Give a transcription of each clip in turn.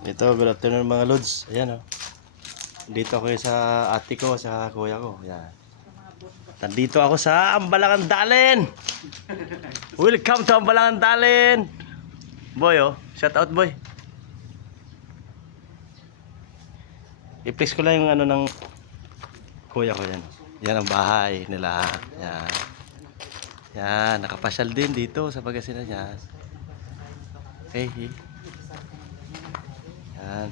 Ito, good afternoon mga lods. Ayan o. Dito ako sa ate ko, sa kuya ko. Ayan. Nandito ako sa Ambalangan Dalen. Welcome to Ambalangan Dalen. Boy oh, shout out boy. I-place ko lang yung ano ng kuya ko yan. Yan ang bahay nila. Yan. Yan, nakapasyal din dito sa Pangasinan yan. Okay. Yan.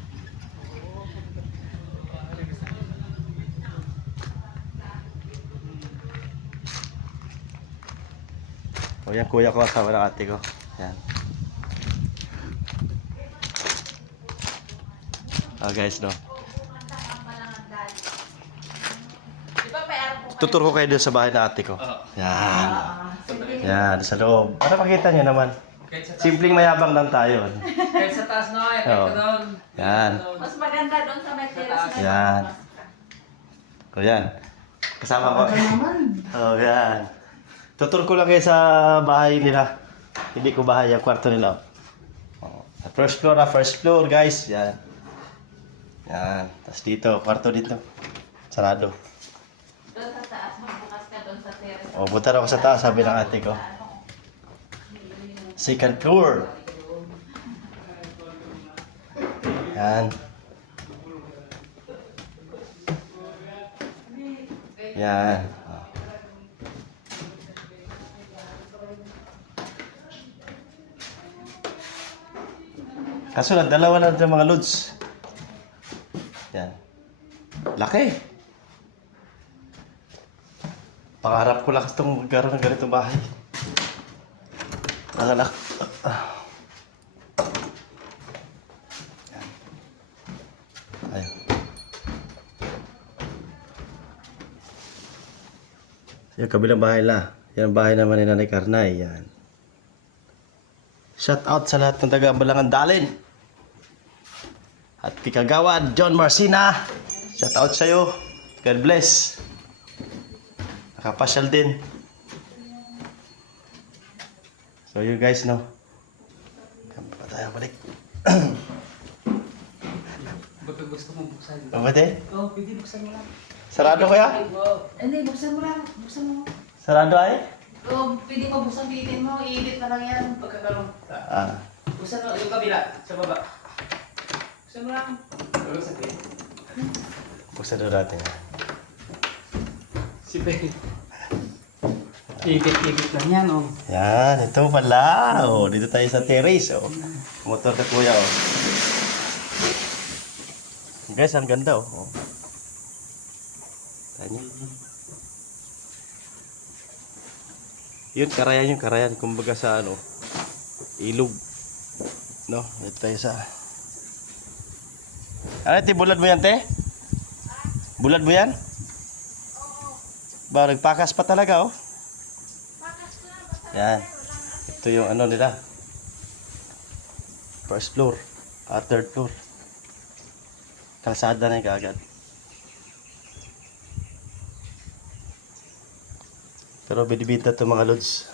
O yan, kuya ko, asawa ng ate ko. Yan. Oh guys, no. Tuturo ko kayo doon sa bahay ng ate ko. Yan. Yan, sa loob. Para makita nyo naman. Simpleng mayabang lang tayo. Kahit sa taas na kahit ka doon. Yan. Mas maganda doon sa may terrace na Yan. O yan. Kasama ko. Oh, yan. Tuturo ko lang kayo sa bahay nila. Hindi ko bahay, yung kwarto nila. Oh. First floor na, first floor guys. Yan. Yan. Tapos dito, kwarto dito. Sarado. doon sa taas, magbukas ka doon sa terrace. O, punta na ako sa taas, sabi ng ate ko. Second floor. Yan. Yan. Kaso lang, dalawa lang yung mga loads. Yan. Laki. Pangarap ko lang itong magkaroon ng ganitong bahay. Ang anak. Ayun. Yung kabilang bahay la. Yan ang bahay naman ni Nanay Karnay. Yan. Shout out sa lahat ng taga-Ambalangan Dalen. At kikagawad, John Marcina. Shout out sa'yo. God bless. Nakapasyal din. So you guys know. Kami pa tayo balik. Baka gusto mong buksan. Mabate? Oo, pwede buksan mo lang. Sarado kaya? Hindi, buksan mo lang. Buksan mo. Sarado ay? Oo, pwede mo buksan bitin mo. I-edit na lang yan. Pagkakalong. Ah. Buksan mo yung kabila, sa baba. Buksan mo lang. Tulong sa tayo. Buksan doon natin. Si Ben. Igit-igit lang yan, oh. Yan, ito pala. Oh, dito tayo sa terrace. Oh. Motor na kuya. Oh. Guys, ang ganda. Oh. Tanya. Yun, karayan yung karayan. Kumbaga sa ano, ilog. No, dito tayo sa... Ano, te, bulad mo yan, te? Bulad mo yan? Ba, nagpakas pa talaga, oh. Yan. Ito yung ano nila. First floor. Third floor. Kalsada na yung kaagad. Pero binibita ito mga lods.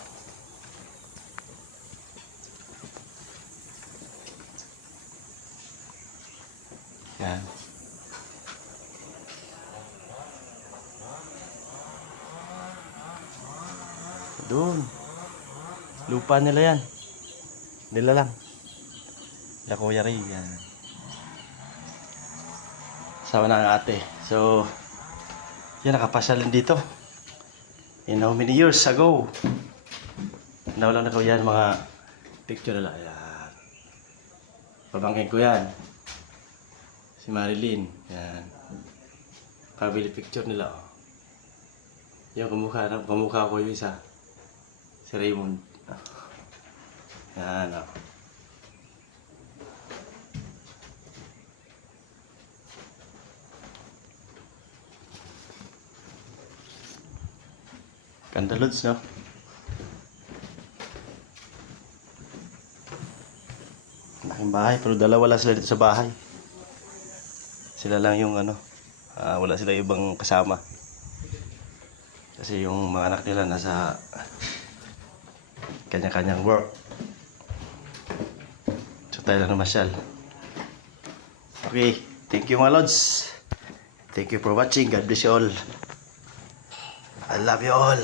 Yan. Doon. Lupa nila yan. Nila lang. Nila Kuya Ray. Yan. Sama na ang ate. So, yan, nakapasyal din dito. In how many years ago? Nawalan na ko yan mga picture nila. Yan. Pabangkin ko yan. Si Marilyn. Yan. Family picture nila. Oh. Yung kamukha ko yung isa. Si Raymond. Yan, oh. Ganda lods, no? Laking bahay, pero dalawa lang sila dito sa bahay. Sila lang yung ano, wala sila ibang kasama. Kasi yung mga anak nila nasa kanya-kanyang work. So tayo lang namasyal. Okay, thank you mga lods. Thank you for watching. God bless you all. I love you all.